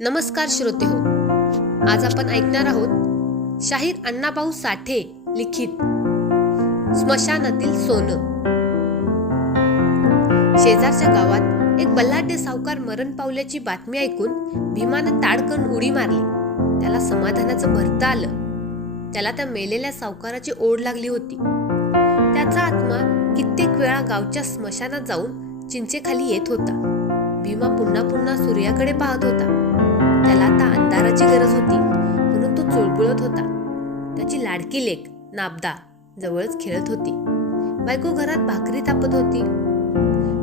नमस्कार श्रोते हो. आज आपण ऐकणार आहोत शाहीर अण्णाभाऊ साठे लिखित स्मशानातील सोनं. शेजारच्या गावात एक बलाढ्य सावकार मरण पावल्याची बातमी ऐकून भीमानं ताडकन उडी मारली. त्याला समाधानाचं भरतं आलं. त्याला त्या मेलेल्या सावकाराची ओढ लागली होती. त्याचा आत्मा कित्येक वेळा गावच्या स्मशानात जाऊन चिंचेखाली येत होता. भीमा पुन्हा पुन्हा सूर्याकडे पाहत होता. त्याला आता अंधाराची गरज होती म्हणून तो चुळबुळत होता. त्याची लाडकी लेक नाबदा जवळच खेळत होती. बायको घरात भाकरी तापत होती.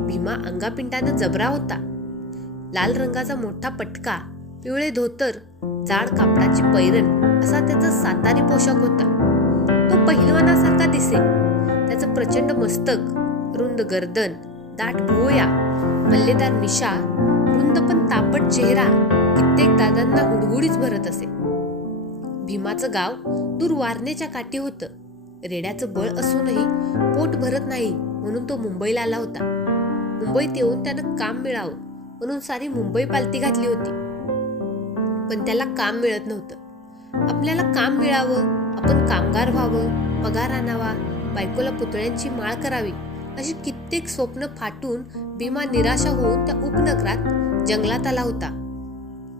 भीमा अंगापिंडानं जबरा होता. लाल रंगाचा मोठा पटका, पिवळे धोतर, जाड कापडाची पैरण असा त्याचा सातारी पोशाख होता. तो पहिलवानासारखा दिसे. त्याचं प्रचंड मस्तक, रुंद गर्दन, दाट भुवया, मल्लेदार मिशा, रुंद पण तापट चेहरा कित्येक दादांना हुडहुडीच भरत असे. भीमाचं गाव दूर वारणेच्या काठी होतं. रेड्याचं बळ असूनही पोट भरत नाही म्हणून तो मुंबईला आला होता. मुंबईत येऊन त्यानं काम मिळावं म्हणून सारी मुंबई पालती घातली होती. पण त्याला काम मिळत नव्हतं. आपल्याला काम मिळावं, आपण कामगार व्हावं, पगार आणावा, बायकोला पुतळ्यांची माळ करावी अशी कित्येक स्वप्न फाटून भीमा निराशा होऊन त्या उपनगरात जंगलात आला होता.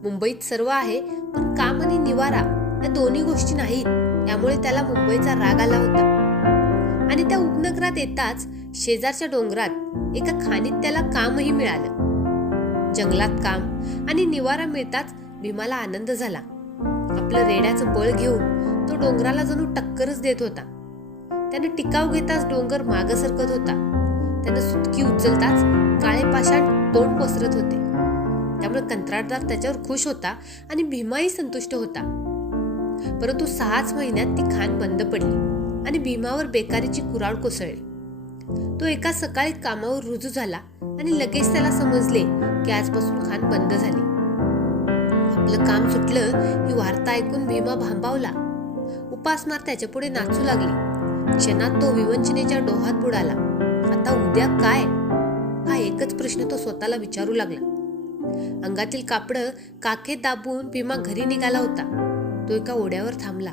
मुंबईत सर्व आहे पण काम आणि निवारा या दोन्ही गोष्टी नाहीत. त्यामुळे त्याला मुंबईचा राग आला होता. आणि त्या उपनगरात येताच शेजारच्या डोंगरात एका खाणीत त्याला कामही मिळालं. जंगलात काम आणि निवारा मिळताच भीमाला आनंद झाला. आपलं रेड्याचं बळ घेऊन तो डोंगराला जणू टक्करच देत होता. त्याने टिकाव घेताच डोंगर मागं सरकत होता. त्यानं सुटकी उचलताच काळे पाषाण तोंड पसरत होते. त्यामुळे कंत्राटदार त्याच्यावर खुश होता आणि भीमाही संतुष्ट होता. परंतु 6च महिन्यात ती खाण बंद पडली आणि भीमावर बेकारीची कुऱ्हाड कोसळली. तो एका सकाळी कामावर रुजू झाला आणि लगेच त्याला समजले की आजपासून खाण बंद झाली. आपलं काम सुटलं ही वार्ता ऐकून भीमा भांबावला. उपासमार त्याच्या पुढे नाचू लागली. क्षणात तो विवंचनेच्या डोहात बुडाला. आता उद्या काय, हा एकच प्रश्न तो स्वतःला विचारू लागला. अंगातील कापडं काखेत दाबून भीमा घरी निघाला होता. तो एका ओढ्यावर थांबला.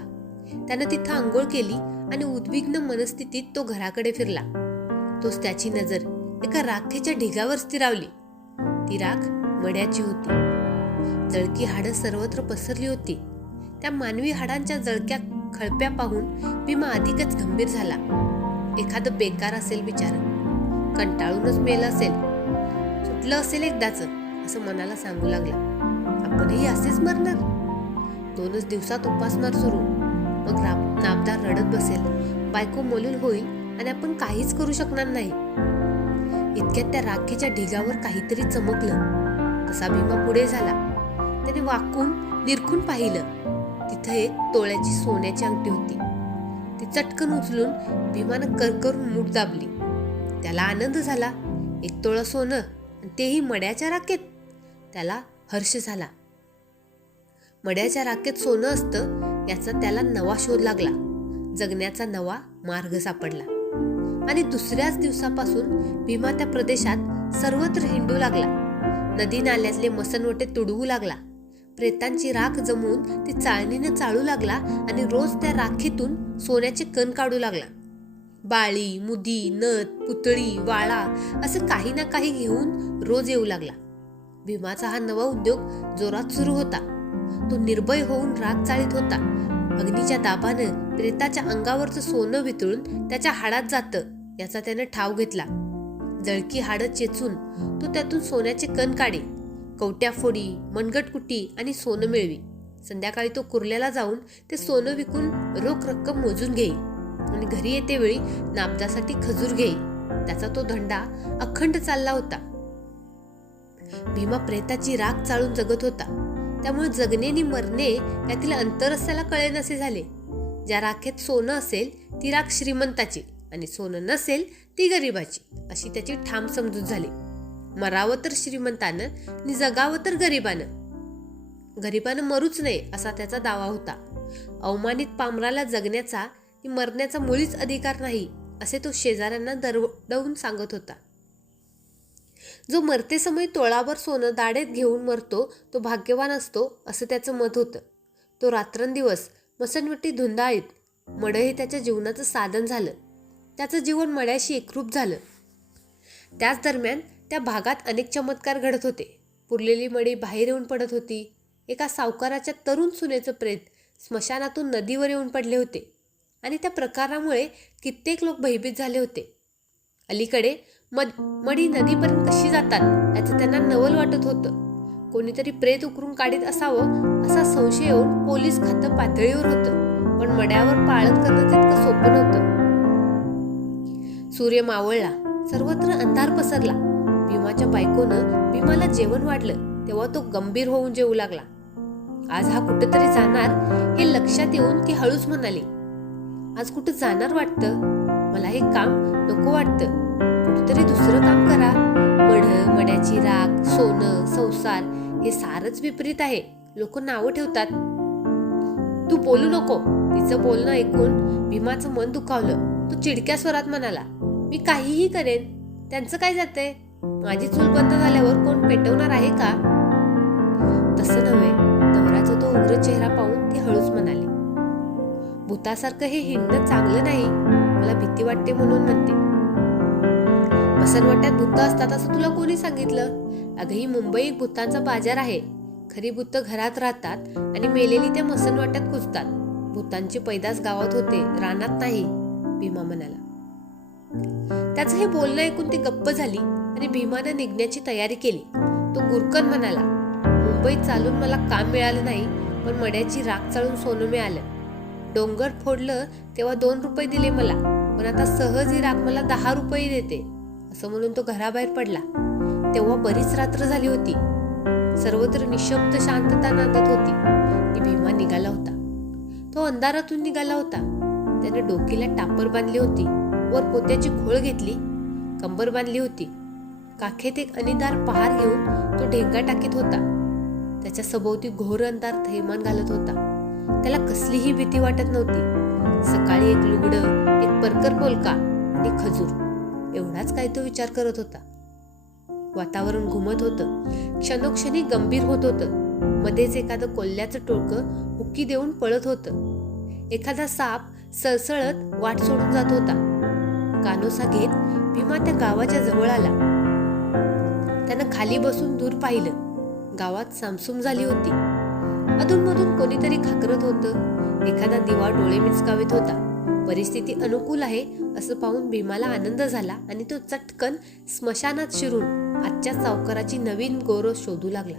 त्यानं तिथं आंघोळ केली आणि उद्विग्न मनस्थितीत तो घराकडे फिरला. तोच त्याची नजर एका राखेच्या ढिगावर स्थिरावली. ती राख मड्याची होती. जळकी हाडं सर्वत्र पसरली होती. त्या मानवी हाडांच्या जळक्या खळप्या पाहून भीमा अधिकच गंभीर झाला. एखादं बेकार असेल बिचारं, कंटाळूनच मेलं असेल, सुटलं असेल एकदाच असं मनाला सांगू लागला. आपणही असेच मरणार. 2च दिवसात उपासमार सुरू. मग नाबदार रडत बसेल, बायको मलूल होईल आणि आपण काहीच करू शकणार नाही. इतक्यात त्या राखेच्या ढिगावर काहीतरी चमकलं. तसा भीमा पुढे झाला. त्याने वाकून निरखून पाहिलं. तिथं एक तोळ्याची सोन्याची अंगठी होती. ती चटकन उचलून भीमानं करकरून मूठ दाबली. त्याला आनंद झाला. 1 तोळा सोनं आणि तेही मड्याच्या राखेत. त्याला हर्ष झाला. मड्याच्या राखेत सोनं असतं याचा त्याला नवा शोध लागला. जगण्याचा नवा मार्ग सापडला. आणि दुसऱ्याच दिवसापासून भीमा त्या प्रदेशात सर्वत्र हिंडू लागला. नदी नाल्यातले मसनवटे तुडवू लागला. प्रेतांची राख जमवून ती चाळणीने चाळू लागला आणि रोज त्या राखेतून सोन्याचे कण काढू लागला. बाळी, मुदी, नथ, पुतळी, वाळा असं काही ना काही घेऊन रोज येऊ लागला. भीमाचा हा नवा उद्योग जोरात सुरू होता. तो निर्भय होऊन राख चाळीत होता. अग्नीच्या दाबानं प्रेताच्या अंगावरचं सोनं वितळून त्याच्या हाडात जातं याचा त्यानं ठाव घेतला. जळकी हाडं चेचून तो त्यातून सोन्याचे कण काढे. कवट्या फोडी, मनगटकुटी आणि सोनं मिळवी. संध्याकाळी तो कुर्ल्याला जाऊन ते सोनं विकून रोख रक्कम मोजून घेई आणि घरी येतेवेळी नाबदासाठी खजूर घेई. त्याचा तो धंदा अखंड चालला होता. भीमा प्रेताची राख चाळून जगत होता. त्यामुळे जगणे आणि मरणे यातील अंतरच त्याला कळेनासे झाले. ज्या राखेत सोनं असेल ती राख श्रीमंताची आणि सोनं नसेल ती गरिबाची अशी त्याची ठाम समजूत झाली. मरावं तर श्रीमंतानं आणि जगावं तर गरिबानं. गरिबानं मरूच नये असा त्याचा दावा होता. अवमानित पामराला जगण्याचा आणि मरण्याचा मुळीच अधिकार नाही असे तो शेजाऱ्यांना दरवडवून सांगत होता. जो मरते समय तोळाभर सोनं दाढेत घेऊन मरतो तो भाग्यवान असतो, असं त्याचं मत होतं. तो रात्रंदिवस मसणवटी धुंदाळीत. मडं हे त्याच्या जीवनाचं साधन झालं. त्याचं जीवन मड्याशी एकरूप झालं. त्याच दरम्यान त्या भागात अनेक चमत्कार घडत होते. पुरलेली मडी बाहेर येऊन पडत होती. एका सावकाराच्या तरुण सुनेचं प्रेत स्मशानातून नदीवर येऊन पडले होते आणि त्या प्रकारामुळे कित्येक लोक भयभीत झाले होते. अलीकडे मडी नदीपर्यंत कशी जातात याचं त्यांना नवल वाटत होतं. कोणीतरी प्रेत उकरून काढीत असावं असा संशय येऊन पोलीस खातं पातळीवर होतं, पण मड्यावर पाळत करणं तितकं सोपं नव्हतं. सूर्य मावळला, सर्वत्र अंधार पसरला. भीमाच्या बायकोनं भीमाला जेवण वाढलं तेव्हा तो गंभीर होऊन जेवू लागला. आज हा कुठेतरी जाणार हे लक्षात येऊन ती हळूच म्हणाली, आज कुठं जाणार वाटतं? मला हे काम नको वाटतं. कुठेतरी दुसरं काम करा. मड्याची राख, सोनं, संसार हे सारच विपरीत आहे. लोक नावं ठेवतात. तू बोलू नको. तिचं बोलणं ऐकून भीमाचं मन दुखावलं. तो चिडक्या स्वरात म्हणाला, मी काहीही करेन. त्यांचं काय जातंय? माझी चूल बंद झाल्यावर कोण पेटवणार आहे का? तसं नव्हे. नवऱ्याचा तो उग्र चेहरा पाहून ती हळूच म्हणाली, भूतासारखं हे हिंडणं चांगलं नाही. मला भीती वाटते म्हणून म्हणते. मसणवट्यात भूत असतात असं तुला कोणी सांगितलं? अगं, ही मुंबई एक भूतांचा बाजार आहे. खरी भूत घरात राहतात आणि मेलेली त्या मसणवट्यात कुजतात. भूतांची पैदास गावात होते, रानात नाही, भीमा म्हणाला. त्याचं हे बोलणं ऐकून ती गप्प झाली आणि भीमानं निघण्याची तयारी केली. तो गुरकन म्हणाला, मुंबईत चालून मला काम मिळालं नाही, पण मड्याची राख चाळून सोनं मिळालं. डोंगर फोडलं तेव्हा 2 रुपये दिले मला, पण आता सहज ही राख मला 10 रुपये देते, असं म्हणून तो घराबाहेर पडला. तेव्हा बरीच रात्र झाली होती. सर्वत्र निशब्द शांतता नांदत होती. ती भीमा निघाला होता. तो अंधारातून निघाला होता. त्याने डोकीला टापर बांधली होती, वर पोत्याची खोळ घेतली, कंबर बांधली होती. काखेत एक अनिदार पहार घेऊन तो ढेंगा टाकीत होता. त्याच्या सभोवती घोर अंधार थैमान घालत होता. त्याला कसलीही भीती वाटत नव्हती. सकाळी एक लुगडं, एक परकर पोलका आणि खजूर, एवढाच काय तो विचार करत होता. वातावरण घुमत होतं. क्षणोक्षणी गंभीर होत होतं. मध्येच एखादं कोल्ह्याचं टोळकं हुक्की देऊन पळत होतं. एखादा साप सळसळत वाट सोडून जात होता. कानोसा घेत भीमा त्या गावाच्या जवळ आला. त्यानं खाली बसून दूर पाहिलं. गावात सामसूम झाली होती. अधूनमधून कोणीतरी खाकरत होतं. एखादा दिवा डोळे मिचकावीत होता. परिस्थिती अनुकूल आहे असं पाहून भीमाला आनंद झाला आणि तो चटकन स्मशानात शिरून आजच्या सावकाराची नवीन गोर शोधू लागला.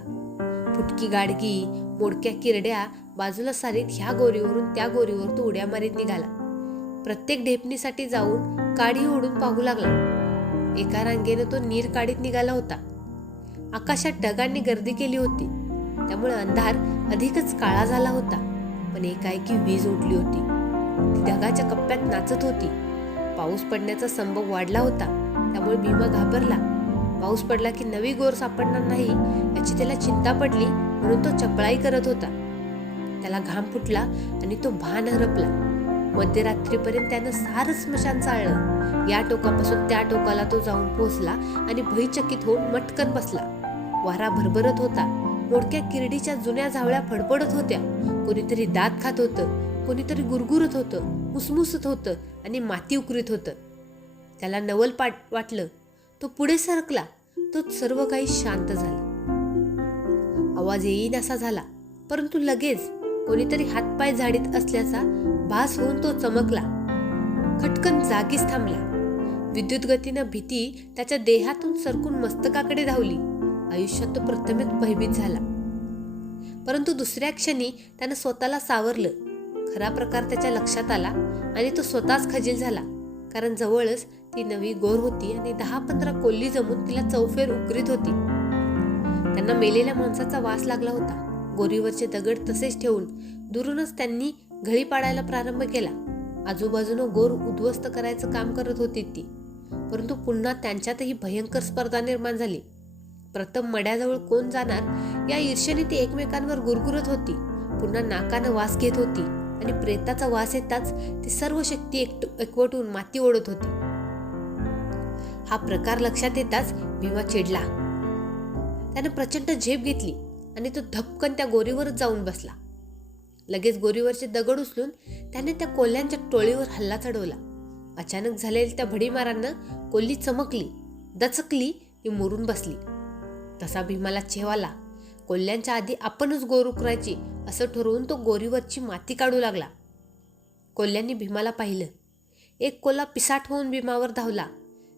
फुटकी गाडगी, मोडक्या किरड्या बाजूला सारीत ह्या गोरीवरून त्या गोरीवर तो उड्या मारीत निघाला. प्रत्येक ढेपणीसाठी जाऊन काडी ओढून पाहू लागला. एका रांगेनं तो नीर काढीत निघाला होता. आकाशात ढगांनी गर्दी केली होती, त्यामुळे अंधार अधिकच काळा झाला होता. पण एकाएकी वीज उठली होती. ती ढगाच्या कप्प्यात नाचत होती. पाऊस पडण्याचा संभव वाढला होता, त्यामुळे भीमा घाबरला. पाऊस पडला की नवी गोर सापडणार नाही याची त्याला चिंता पडली, म्हणून तो चपळाई करत होता. त्याला घाम फुटला आणि तो भान हरपला. मध्यरात्रीपर्यंत त्यानं सारं स्मशान चाललं. या टोकापासून त्या टोकाला तो जाऊन पोहोचला आणि भयचकित होऊन मटकन बसला. वारा भरभरत होता. मोडक्या किरडीच्या जुन्या झावळ्या फडफडत होत्या. कोणीतरी दात खात होतं, कोणीतरी गुरगुरत होतं, मुसमुसत होतं आणि माती उकरीत होतं. त्याला नवल वाटलं. तो पुढे सरकला. तो सर्व काही शांत झालं. आवाज येईन असा झाला, परंतु लगेच कोणीतरी हातपाय झाडीत असल्याचा भास होऊन तो चमकला. खटकन जागीच थांबला. विद्युत गतीनं भीती त्याच्या देहातून सरकून मस्तकाकडे धावली. आयुष्यात तो प्रथमच भयभीत झाला. परंतु दुसऱ्या क्षणी त्यानं स्वतःला सावरलं. खरा प्रकार त्याच्या लक्षात आला आणि तो स्वतःच खजील झाला. कारण जवळच ती नवी गोर होती आणि 10-15 कोल्ही जमून तिला चौफेर उकरीत होती. त्यांना मेलेल्या माणसाचा वास लागला होता. गोरीवरचे दगड तसेच ठेवून दुरूनच त्यांनी घळी पाडायला प्रारंभ केला. आजूबाजूनं गोर उद्ध्वस्त करायचं काम करत होती ती. परंतु पुन्हा त्यांच्यातही भयंकर स्पर्धा निर्माण झाली. प्रथम मड्याजवळ कोण जाणार या ईर्ष्येने ती एकमेकांवर गुरगुरत होती. पुन्हा नाकानं वास घेत होती आणि प्रेताचा वास येताच ती सर्व शक्ती एकवटून माती ओढत होती. हा प्रकार लक्षात येताच भीमा चिडला. त्याने प्रचंड झेप घेतली आणि तो धपकन त्या गोरीवरच जाऊन बसला. लगेच गोरीवरचे दगड उचलून त्याने त्या कोल्ह्यांच्या टोळीवर हल्ला चढवला. अचानक झालेल्या त्या भडीमारांना कोल्ही चमकली, दचकली ती मोरून बसली. तसा भीमाला चेवाला. कोल्ह्यांच्या आधी आपणच गोर उकरायची असं ठरवून तो गोरीवरची माती काढू लागला. कोल्ह्यांनी भीमाला पाहिलं. एक कोल्हा पिसाट होऊन भीमावर धावला.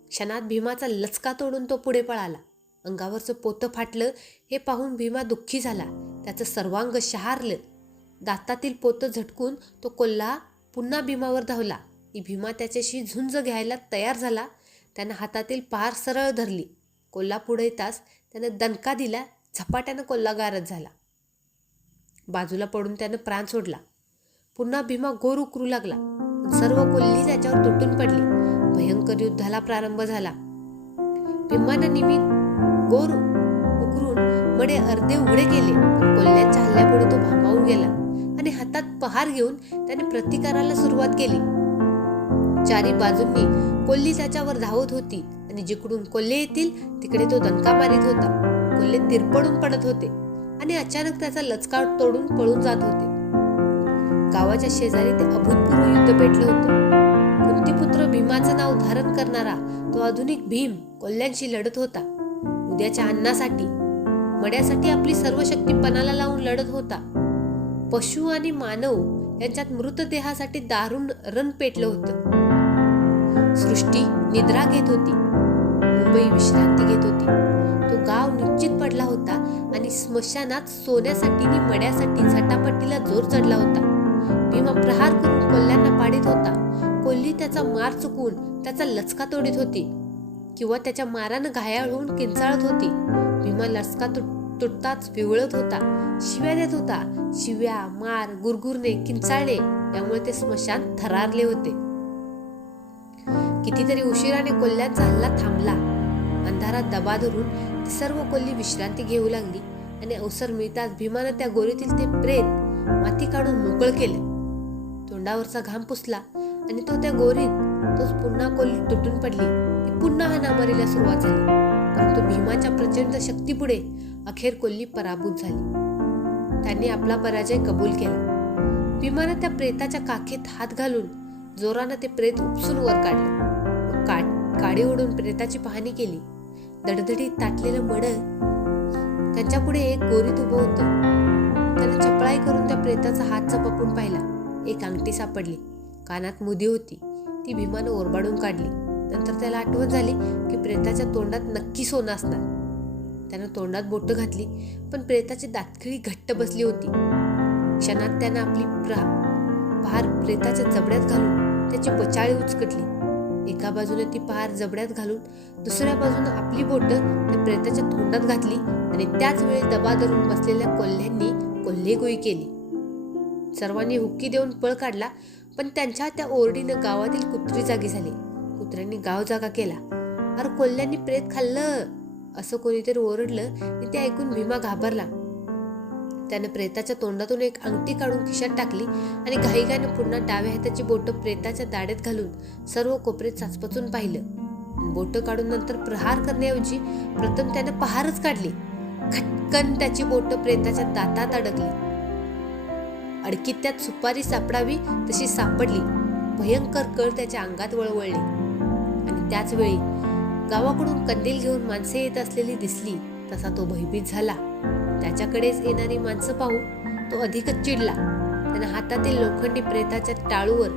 क्षणात भीमाचा लचका तोडून तो पुढे पळाला. अंगावरचं पोतं फाटलं हे पाहून भीमा दुःखी झाला. त्याचं सर्वांग शहारलं. दातातील पोतं झटकून तो कोल्हा पुन्हा भीमावर धावला. भीमा त्याच्याशी झुंज घ्यायला तयार झाला. त्यानं हातातील पहार सरळ धरली. कोल्हा पुढे येताच त्यानं दणका दिला. झपाट्यानं कोल्हा गारद झाला. बाजूला पडून त्यानं प्राण सोडला. पुन्हा भीमा गोर उकरू लागला. सर्व कोल्ही त्याच्यावर तुटून पडली. भयंकर युद्धाला प्रारंभ झाला. भीमानं गोर उकरून मडे अर्धे उघडे केले. कोल्ह्यांच्या हल्ल्यापुढे तो भांबावून गेला आणि हातात पहार घेऊन त्याने प्रतिकाराला सुरुवात केली. चारी बाजूंनी कोल्ही त्याच्यावर धावत होती आणि जिकडून कोल्हे येतील तिकडे तो दणका मारित होता. कोल्हे तिरपडून पडत होते आणि अचानक त्याचा लचका तोडून पळून जात होते. गावाच्या शेजारी ते अभूतपूर्व युद्ध पेटलं होतं. कुंतीपुत्र भीमाचं नाव धारण करणारा तो आधुनिक भीम कोल्ह्यांशी लढत होता. उद्याच्या अन्नासाठी, मड्यासाठी आपली सर्व शक्ती पणाला लावून लढत होता. पशु आणि मानव यांच्यात मृतदेहासाठी दारुण रण पेटलं होतं. सृष्टी निद्रा घेत होती. मुंबई विश्रांती घेत होती. तो गाव निश्चित पडला होता आणि स्मशानात सोन्यासाठी आणि मड्यासाठी झटापटीला जोर चढला होता. भीमा प्रहार करून कोल्ह्यांना पाडीत होता. कोल्ही त्याचा मार चुकवून त्याचा लचका तोडीत होती किंवा त्याच्या मारानं घायाळ होऊन किंचाळत होती. भीमा लचका तुटताच विवळत होता, शिव्या देत होता. शिव्या, मार, गुरगुरणे, किंचाळणे यामुळे ते स्मशान थरारले होते. कितीतरी उशिराने कोल्ह्यांचा हल्ला थांबला. अंधारात दबा धरून ती सर्व कोल्ही विश्रांती घेऊ लागली आणि अवसर मिळताच भीमानं त्या गोरीतील ते प्रेत माती काढून मोकळ केलं. तोंडावरचा घाम पुसला आणि तो त्या गोरीत तोच पुन्हा कोल्ही तुटून पडली. ती पुन्हा हाणामारीला सुरुवात झाली. परंतु भीमाच्या प्रचंड शक्तीपुढे अखेर कोल्ही पराभूत झाली. त्यांनी आपला पराजय कबूल केला. भीमानं त्या प्रेताच्या काखेत हात घालून जोरानं ते प्रेत उपसून वर काढलं. मग काडी ओढून प्रेताची पाहणी केली. दडदडीत ताटलेलं मड त्यांच्यापुढे एक गोरीत उभं होतं. त्यानं चपळाई करून त्या प्रेताचा हात चपापून पाहिला. एक अंगठी सापडली. कानात मुदी होती. ती भीमानं ओरबाडून काढली. नंतर त्याला आठवण झाली की प्रेताच्या तोंडात नक्की सोनं असणार. त्यानं तोंडात बोटं घातली पण प्रेताची दातखिळी घट्ट बसली होती. क्षणात त्यानं आपली पहार प्रेताच्या जबड्यात घालून त्याची बचाळी उचकटली. एका बाजूने ती पहार जबड्यात घालून दुसऱ्या बाजूने आपली बोटं त्या प्रेताच्या तोंडात घातली आणि त्याच वेळी दबा धरून बसलेल्या कोल्ह्यांनी कोल्हेगोळी केली. सर्वांनी हुक्की देऊन पळ काढला पण त्यांच्या त्या ओरडीनं गावातील कुत्री जागी झाली. कुत्र्यांनी गाव जागा केला. अरे कोल्ह्यांनी प्रेत खाल्लं असं कोणीतरी ओरडलं आणि ते ऐकून भीमा घाबरला. त्यानं प्रेताच्या तोंडातून एक अंगठी काढून खिशात टाकली आणि घाईघाईनं पुन्हा डाव्या हाताची बोटं प्रेताच्या दाढेत घालून सर्व कोपरे चाचपचून पाहिलं. बोटं काढून नंतर प्रहार करण्याऐवजी प्रथम त्यानं पहारच काढली. खटकन त्याची बोटं प्रेताच्या दातात अडकली. अडकीत त्यात सुपारी सापडावी तशी सापडली. भयंकर कळ त्याच्या अंगात वळवळली आणि त्याच वेळी गावाकडून कंदील घेऊन माणसे येत असलेली दिसली. तसा तो भयभीत झाला. त्याच्याकडेच येणारी माणसं पाहून तो अधिकच चिडला. त्यानं हातातील लोखंडी प्रेताच्या टाळूवर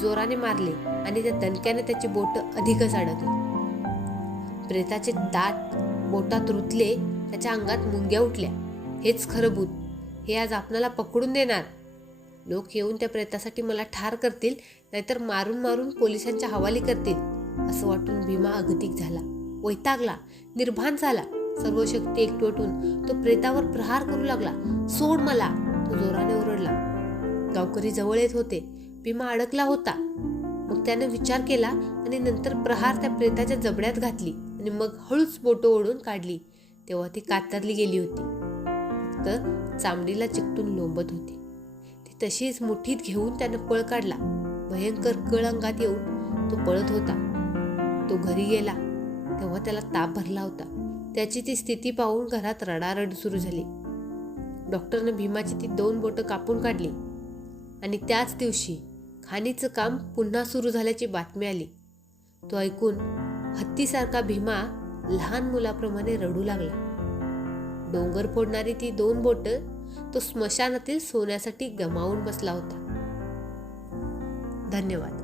जोराने मारले आणि त्या दणक्याने त्याची बोटं अधिकच अडकली. प्रेताचे दात बोटात रुतले. त्याच्या अंगात मुंग्या उठल्या. हेच खरं भूत. हे आज आपणाला पकडून देणार. लोक येऊन त्या प्रेतासाठी मला ठार करतील नाहीतर मारून मारून पोलिसांच्या हवाली करतील असं वाटून भीमा अगतिक झाला. वैतागला, निर्भान झाला. सर्व शक्ती एकवटून तो प्रेतावर प्रहार करू लागला. सोड मला, तो जोराने ओरडला. गावकरी जवळ येत होते. भीमा अडकला होता. मग त्याने विचार केला आणि नंतर प्रहार त्या प्रेताच्या जबड्यात घातली आणि मग हळूच बोटं ओढून काढली. तेव्हा ती कातरली गेली होती. फक्त चामडीला चिकटून लोंबत होती. ती तशीच मुठीत घेऊन त्यानं पळ काढला. भयंकर कळ अंगात येऊन तो पळत होता. तो घरी गेला. तेव्हा त्याला ताप भरला होता. त्याची ती स्थिती पाहून घरात रडारड सुरू झाली. डॉक्टरनं भीमाची ती 2 बोटं कापून काढली आणि त्याच दिवशी खाणीचं काम पुन्हा सुरू झाल्याची बातमी आली. तो ऐकून हत्तीसारखा भीमा लहान मुलाप्रमाणे रडू लागला. डोंगर फोडणारी ती 2 बोटं तो स्मशानातील सोन्यासाठी गमावून बसला होता. धन्यवाद.